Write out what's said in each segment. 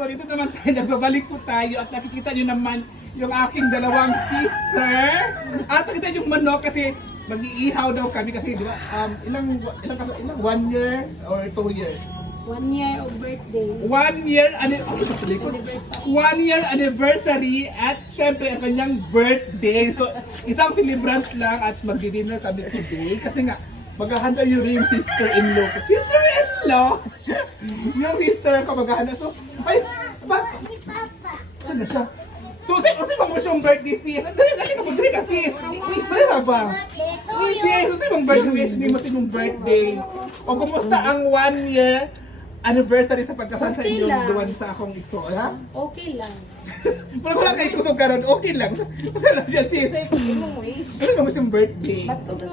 So dito naman tayo, nagbabalik po tayo at nakikita nyo naman yung aking dalawang sister. At nakita yung manok kasi mag-iihaw daw kami kasi di ba, ilang 1 year or 2 years? 1 year of birthday. 1 year, 1 year anniversary at syempre ang kanyang birthday. So isang celebrant lang at magdi-dinner kami today kasi nga maghahanda yung ring sister-in-law ko. Sister-in-law! Yung sister ko maghahanda. So, ay, ba? Saan na siya? Susi mo siyang birthday sis. Dali ka mag-drink ka sis. Dali na ba? Susi mong birthday wish ni mo sa inyong birthday. O kumusta ang 1 year anniversary sa pagkasal sa Okay inyong lang. duwan sa akong ikso, ha? Okay lang. Wala kayo kusog karon, okay lang. Wala lang siya sis. Kasi imong wish. Ano mo siyang birthday? Basta ko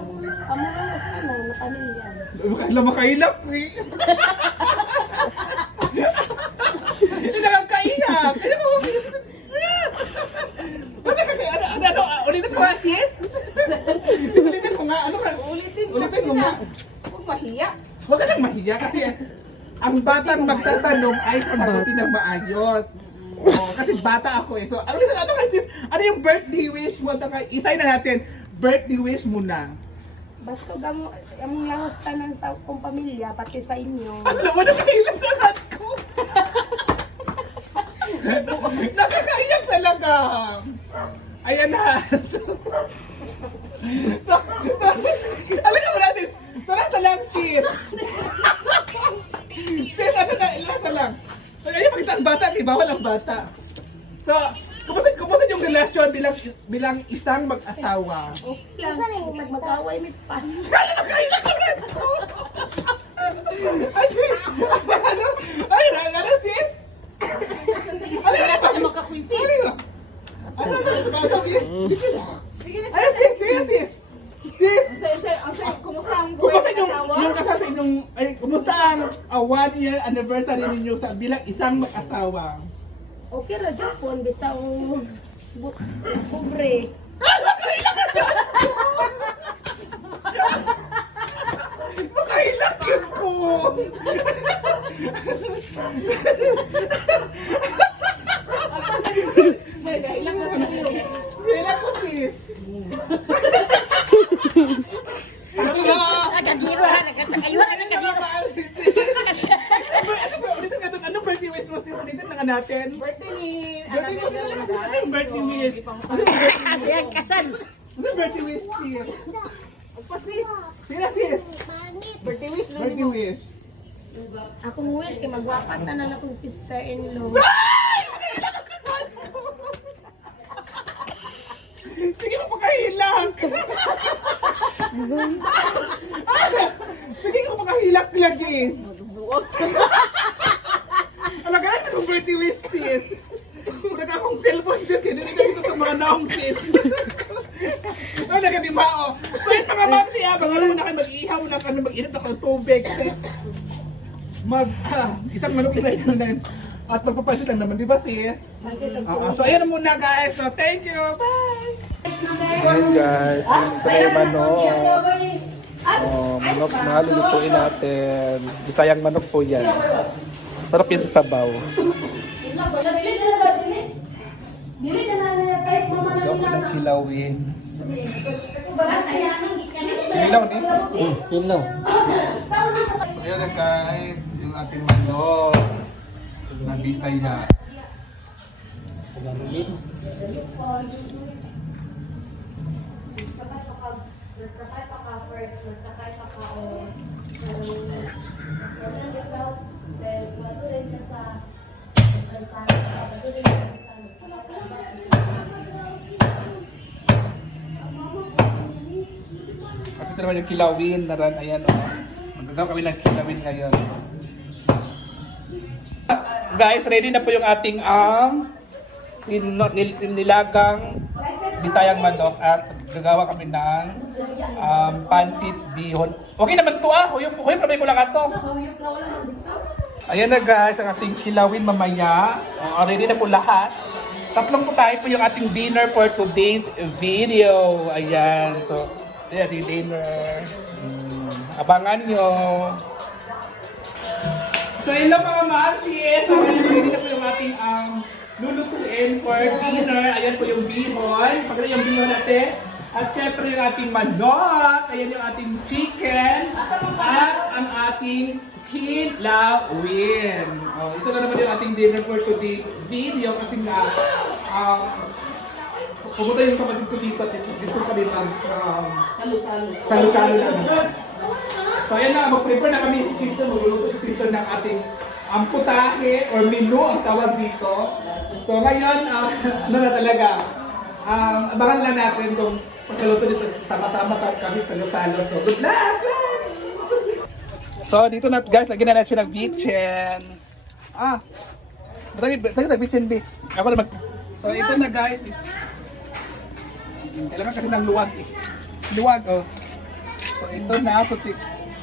amo lang mas na pamilya. Kailan makailap eh. Hindi na kang kaiyak. Ulitin mo nga sis? Ulitin mo nga, ano ka? Ulitin mo nga. Huwag mahiya. Huwag ka nang mahiya kasi ang batang magtatanong ay sasagutin ng maayos. Oh, kasi bata ako eh. So, ano nga sis? Ano yung birthday wish mo? Isay na natin, birthday wish mo na. Basta among lahos tanan sa akong pamilya pati sa inyo. Alam mo na kailan na lahat ko. Nakakaiyak talaga. Ayan na. So, alam ka mo na sis. So, last na lang sis. Sis, ano na, last na lang. Ayaw pakita ang bata, kay bawal ang bata. So, kumusta yung relasyon bilang isang mag-asawa? Okay lang. Mag-away may pan. Nakakaiyak ka rin. Ano sis? Sana makakwinsi. Ano sis? Kumusta ang Kumusta yung kasal sa inyong, kumusta ang 1 year anniversary ninyo sa bilang isang mag-asawa? Okay ra Japon bisa ang pobre. Makahilak yun po! Ilang na sa iyo. Hilak ko sis! Nagkadiro ha, nagkatakayo ha, nagkadiro. Anong birthday wish mo sis? Ulitin na nga natin. Birthday ni Birthday mo sila lang sis. Ano yung birthday wish? Ayan, kasal. Ano yung birthday wish sis? Pasis. Sila sis? Birthday wish lang Birthday mo. wish. Akong wish kay magwapat na lang akong sister-in-law. Sige mo pagkahilak! Sige mo pagkahilak lagi! Alaga na kung birthday wish sis! Pagka akong cellphone sis, kaya hindi ka dito sa mga naong sis! Ano na kami mao? So yun mga ma'am siya, baka naman na kayo mag-ihaw na kayo mag-init ako ng tubig. Isang manok na yun at magpapansin lang naman, di ba sis? So ayan na muna guys, so thank you! Bye! Ayan guys, ito yung manok. Manok na lulutuin natin. Bisayang manok po yan. Sarap yan sa sabaw. Ito ang kilawin. Sinilaw ni? Hilaw. So ayan na guys, yung ating manok na Bisaya. At ito naman yung kilawin na ran, ayan o. Magagawa kami ng kilawin ngayon. Guys, ready na po yung ating nilagang Bisayang manok at gagawa kami ng pansit bihon. Okay naman to huyop pramay ko lang ato. Ayan na guys, ang ating kilawin mamaya. Ready na po lahat. Tatlong po tayo po yung ating dinner for today's video. Ayan, so ito yung ating dinner. Abangan nyo. So hello mga Marchie! So ready na po yung ating lulutuin for dinner. Ayan po yung bihon. Pagkita yung bihon natin. At syempre yung ating manok. Ayan yung ating chicken. At ang ating kilawin. Oh, ito na naman yung ating dinner for today's video. Kasi nga, pumunta yung kapatid ko dito at dito kami mag salo-salo lang. So ayan na, mag-prepare na kami si sister, magluluto si sister ng ating putahe or menu ang tawag dito. So ngayon, ano na talaga, abangan lang natin itong pagkaluto dito, sama-sama kami salo-salo. So good luck! So dito na guys, lagyan na natin siya ng bitchin. Matagi sa bitchin B. Ako na mag... So ito na guys. Kailangan kasi ng luwag eh. Luwag oh. So ito na. So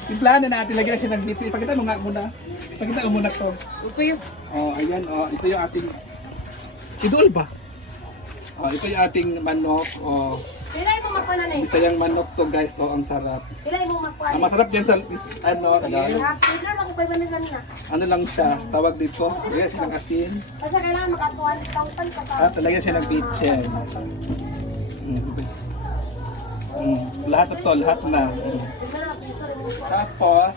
timplahan na natin. Lagyan na siya ng bitchin. Ipakita mo nga muna. Ipakita mo muna to. Okay. Oh ayan oh. Ito yung ating... Idol ba? Oh ito yung ating manok. Oh. Pilay mo makuha na Isa yung manok to guys. Oh ang sarap. Pilay mo makuha. Ang masarap dyan sa ano is, ano lang siya, tawag dito, lagyan siya ng asin, Kasi kailangan makakuha 1,000 pa ka. at lagyan siya ng bitchin. Lahat na to, lahat na. Tapos,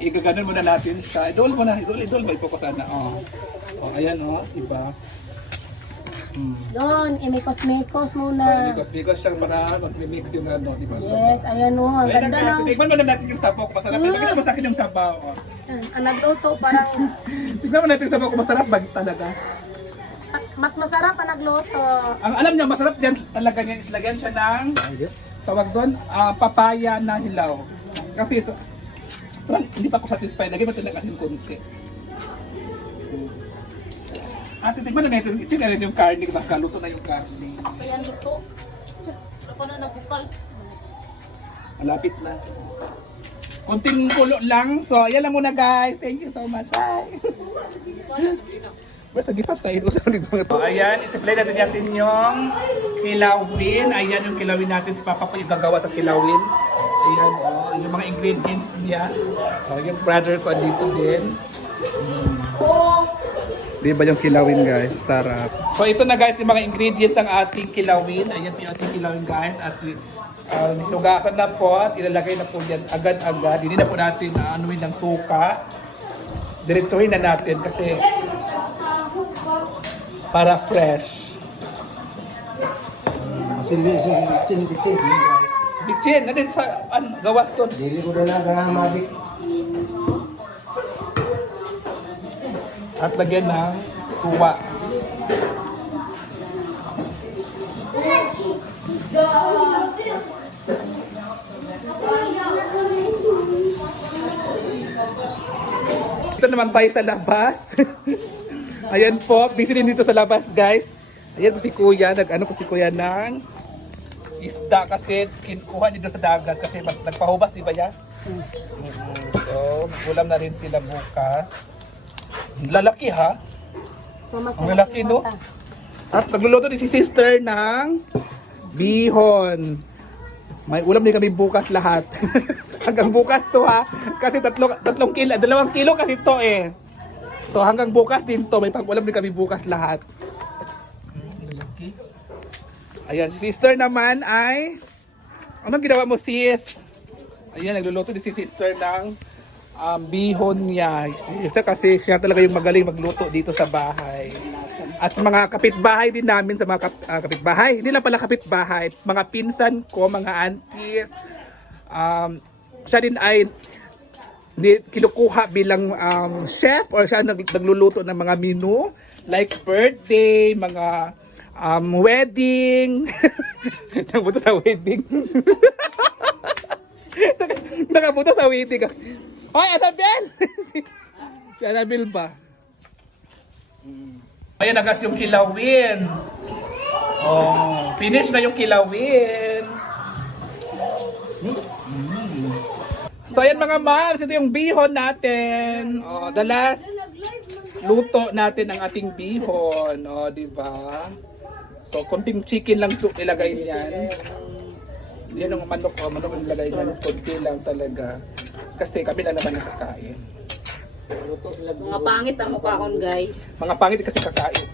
igaganon muna natin siya. Idol mo na, idol, may focus na. Oh, ayan iba. Doon, imikos-mikos So, muna. because siyang mag-mix yung ano, di ba? Yes, ayan o. So, Ang ayan ganda na guys, ng... tikman muna natin yung sabaw kung masarap. Tingnan mo sa akin yung sabaw. Ang nagluto parang... Tingnan mo natin yung sabaw kung masarap ba talaga. Mas masarap ang nagluto. Ang alam niyo, masarap dyan talaga niya is lagyan siya ng tawag doon, papaya na hilaw. Kasi parang hindi pa ako satisfied. Lagyan mo talaga kasi konti. At titigman na natin, i-check na natin yung karne, baka luto na yung karne. Ayan luto. Ako na nabukal. Malapit na. Konting kulo lang. So, yan lang muna guys. Thank you so much. Bye! Basta gipat tayo. Ayan, iti-play natin yung kilawin. Ayan yung kilawin natin. Si Papa po yung gagawa sa kilawin. Ayan, yung mga ingredients niya. Yung brother ko dito din. Di ba yung kilawin guys? Sarap. So ito na guys yung mga ingredients ng ating kilawin. Ayan po yung ating kilawin guys. At hinugasan na po at ilalagay na po yan agad-agad. Hindi na po natin anuin ng suka. Diretsuhin na natin kasi para fresh. Bitchin, natin sa gawas to. Dili ko na lang mabik. At lagyan ng suwa. Ito naman tayo sa labas. Ayan po, busy din dito sa labas guys. Ayan po si Kuya, nag-ano po si Kuya ng isda kasi kinuha dito sa dagat kasi nagpahubas, di ba yan? So, ulam na rin sila bukas. Lalaki ha? So, Ang lalaki no? At nagluluto din si sister ng bihon. May ulam din kami bukas lahat. Hanggang bukas to ha. Kasi 2 kilo kasi to eh. So hanggang bukas din to. May pag-ulam din kami bukas lahat. Ayan, si sister naman ay... Anong ginawa mo sis? Ayan, nagluluto din si sister ng bihon niya. Kasi siya talaga yung magaling magluto dito sa bahay. At sa mga kapitbahay din namin, sa mga kapitbahay, hindi lang pala kapitbahay, mga pinsan ko, mga aunties, siya din ay kinukuha bilang chef or siya nagluluto ng mga menu like birthday, mga wedding. Nakabuto sa wedding. Nakabuto sa wedding. Hoy, Annabel! Si Annabel ba? Ayan, nagas yung kilawin. Oh, finish na yung kilawin. So ayan mga mams, ito yung bihon natin. Oh, the last luto natin ang ating bihon. Oh, di ba? So konting chicken lang to ilagay niyan. Yan ang manok, manok ang ilagay niyan, konti lang talaga. Kasi kami lang naman nakakain. Mga pangit ang mukha kon guys. Mga pangit kasi kakain.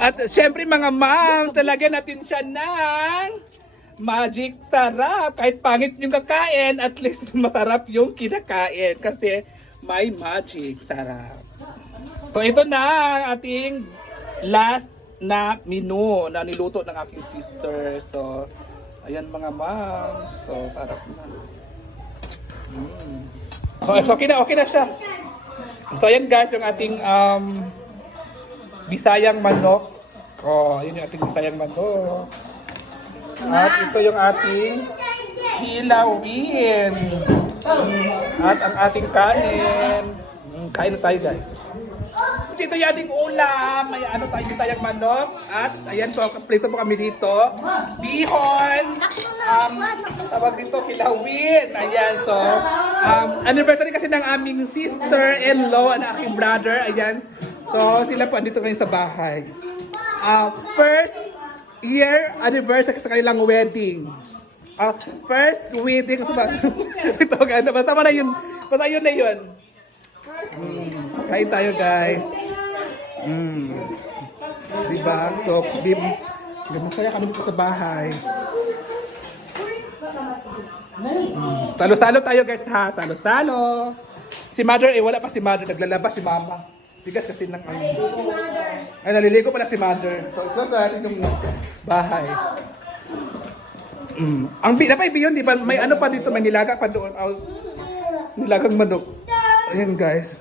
At syempre mga ma'am, talagyan natin siya ng magic sarap. Kahit pangit yung kakain, at least masarap yung kinakain kasi may magic sarap. So ito na ang ating last na menu na niluto ng aking sister. So ayan mga ma'am. So sarap na. So okay na siya. So ayan guys yung ating Bisayang manok. Oh, yun yung ating Bisayang manok. At ito yung ating kilawin. At ang ating kanin. Kain na tayo guys. Ito yung ating ulam. May ano tayo, Bisayang manok. At ayan po, prito po kami dito. Bihon. Tawag dito, kilawin. Ayan, so anniversary kasi ng aming sister-in-law and aking brother. Ayan. So sila po andito ngayon sa bahay. First year anniversary sa kanilang wedding. First wedding sa ito ganda. Basta na yun. Basta yun na yun. Kain tayo guys. Diba? So, masaya kami dito sa bahay. Salo-salo tayo guys ha. Salo-salo. Si mother, wala pa si mother. Naglalaba si mama. Tigas kasi ng ano. Ay, naliligo pala si mother. So, ito sa atin yung bahay. Ang dapat yun, di ba? May ano pa dito, may nilaga pa doon. Nilagang manok. Ayan guys.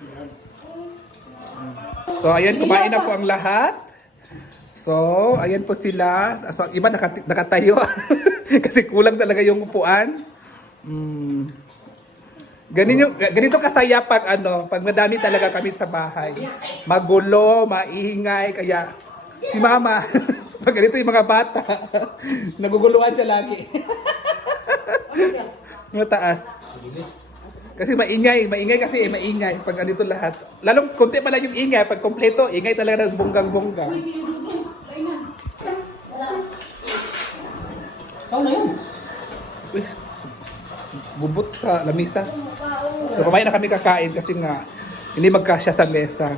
So, ayan, kumain na po ang lahat. So, ayan po sila. So, iba nakatayo. Kasi kulang talaga yung upuan. Ganito kasaya pag pag madami talaga kami sa bahay. Magulo, maingay, kaya si mama, pag ganito yung mga bata, naguguluhan siya lagi. Mataas. Kasi maingay kasi maingay pag ganito lahat. Lalong konti pala yung ingay, pag kompleto, ingay talaga ng bonggang-bonggang. Ikaw na yun. Uy, gubot sa lamisa. So mamaya na kami kakain kasi nga hindi magkasya sa mesa.